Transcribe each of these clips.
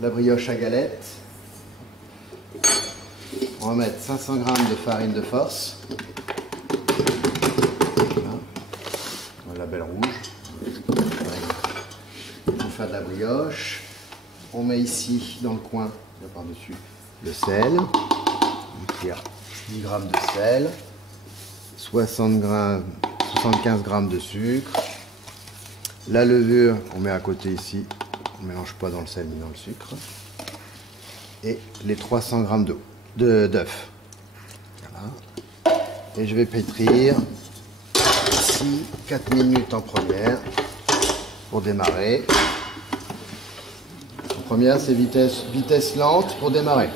la brioche à galette. On va mettre 500 g de farine de force. Voilà. La belle rouge. Pour faire de la brioche. On met ici dans le coin, là par-dessus, le sel. Donc il y a 10 g de sel, 75 g de sucre. La levure qu'on met à côté ici, on ne mélange pas dans le sel ni dans le sucre. Et les 300 g d'œuf. Voilà. Et je vais pétrir ici 4 minutes en première pour démarrer. En première, c'est vitesse lente pour démarrer.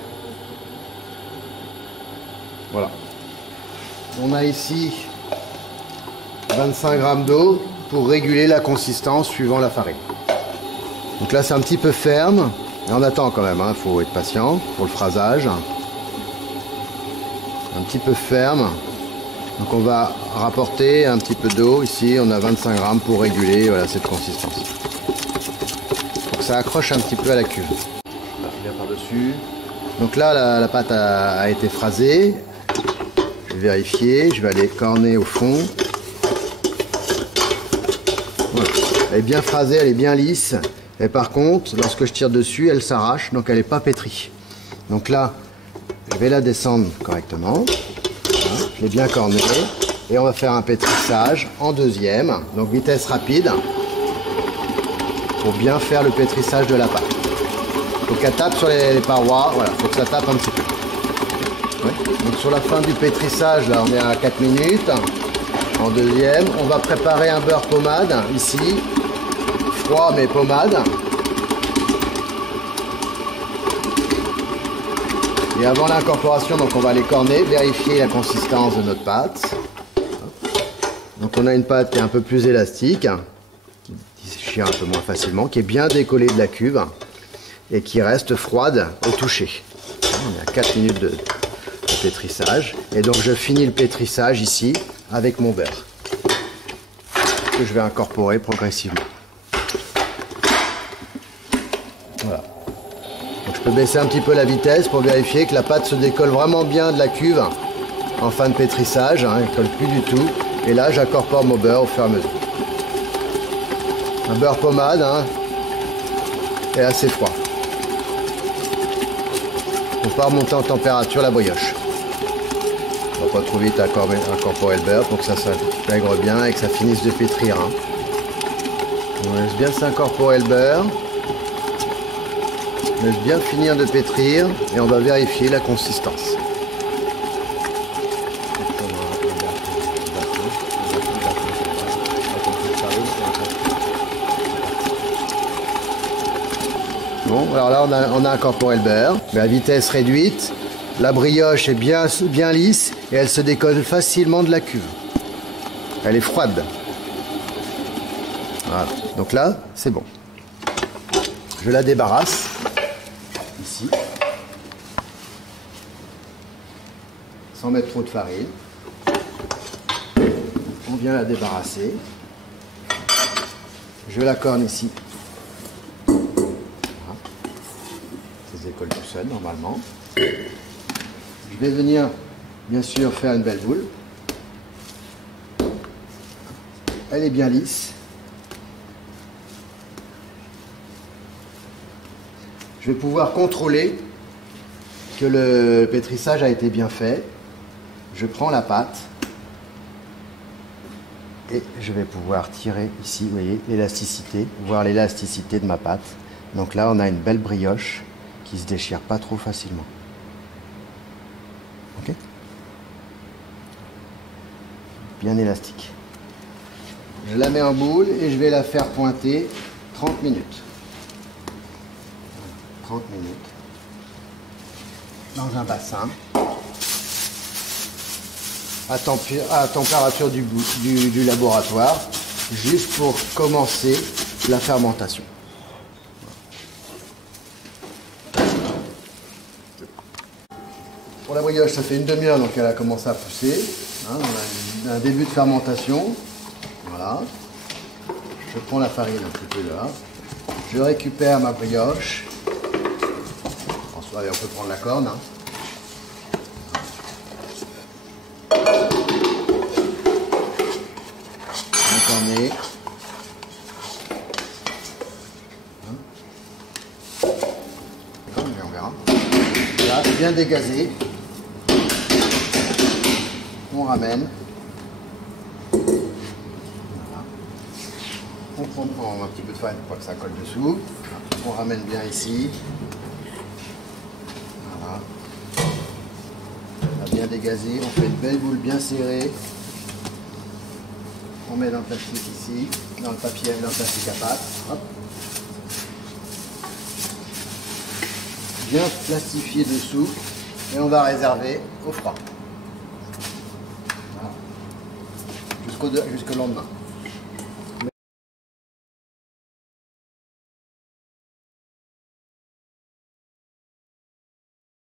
Voilà. On a ici 25 g d'eau pour réguler la consistance suivant la farine. Donc là, c'est un petit peu ferme. Et on attend quand même, hein, faut être patient pour le phrasage. Un petit peu ferme. Donc on va rapporter un petit peu d'eau. Ici, on a 25 g pour réguler, voilà, cette consistance. Donc ça accroche un petit peu à la cuve. Je vais finir par-dessus. Donc là, la pâte a été phrasée. Je vais vérifier. Je vais aller corner au fond. Voilà. Elle est bien phrasée, elle est bien lisse. Et par contre, lorsque je tire dessus, elle s'arrache, donc elle n'est pas pétrie. Donc là, je vais la descendre correctement. Voilà, je l'ai bien cornée. Et on va faire un pétrissage en deuxième. Donc vitesse rapide. Pour bien faire le pétrissage de la pâte. Il faut qu'elle tape sur les parois. Voilà, il faut que ça tape un petit peu. Ouais. Donc sur la fin du pétrissage, là, on est à 4 minutes. En deuxième, on va préparer un beurre pommade, ici. Froid mais pommade. Et avant l'incorporation, donc on va les corner, vérifier la consistance de notre pâte. Donc on a une pâte qui est un peu plus élastique, qui déchire un peu moins facilement, qui est bien décollée de la cuve et qui reste froide au toucher. On est à 4 minutes de pétrissage. Et donc je finis le pétrissage ici avec mon beurre que je vais incorporer progressivement. Voilà. Donc je peux baisser un petit peu la vitesse pour vérifier que la pâte se décolle vraiment bien de la cuve en fin de pétrissage, hein, elle ne colle plus du tout. Et là j'incorpore mon beurre au fur et à mesure. Un beurre pommade, hein, est assez froid. On va pas remonter en température la brioche. On va pas trop vite incorporer le beurre pour que ça s'intègre bien et que ça finisse de pétrir. Hein. On laisse bien s'incorporer le beurre. On laisse bien finir de pétrir et on va vérifier la consistance. Bon, alors là on a incorporé le beurre, mais à vitesse réduite. La brioche est bien lisse et elle se décolle facilement de la cuve. Elle est froide. Voilà. Donc là, c'est bon. Je la débarrasse. Ici. Sans mettre trop de farine. On vient la débarrasser. Je la corne ici. Voilà. Ça se décolle tout seul normalement. Je vais venir, bien sûr, faire une belle boule. Elle est bien lisse. Je vais pouvoir contrôler que le pétrissage a été bien fait. Je prends la pâte et je vais pouvoir tirer ici, vous voyez, l'élasticité, voir l'élasticité de ma pâte. Donc là, on a une belle brioche qui ne se déchire pas trop facilement. Ok, bien élastique. Je la mets en boule et je vais la faire pointer 30 minutes. 30 minutes. Dans un bassin. À température du laboratoire. Juste pour commencer la fermentation. Pour la brioche, ça fait une demi-heure, donc elle a commencé à pousser. Hein, on a un début de fermentation. Voilà. Je prends la farine un petit peu là. Je récupère ma brioche. Allez, on peut prendre la corne. Hein. Cornet. On verra. Là, bien dégazé. On ramène. Voilà. On prend un petit peu de farine pour que ça colle dessous. On ramène bien ici. Voilà. On a bien dégazé. On fait une belle boule bien serrée. On met dans le plastique ici, dans le papier, dans le plastique à pâte. Hop. Bien plastifié dessous et on va réserver au froid. Voilà. Jusqu'au lendemain.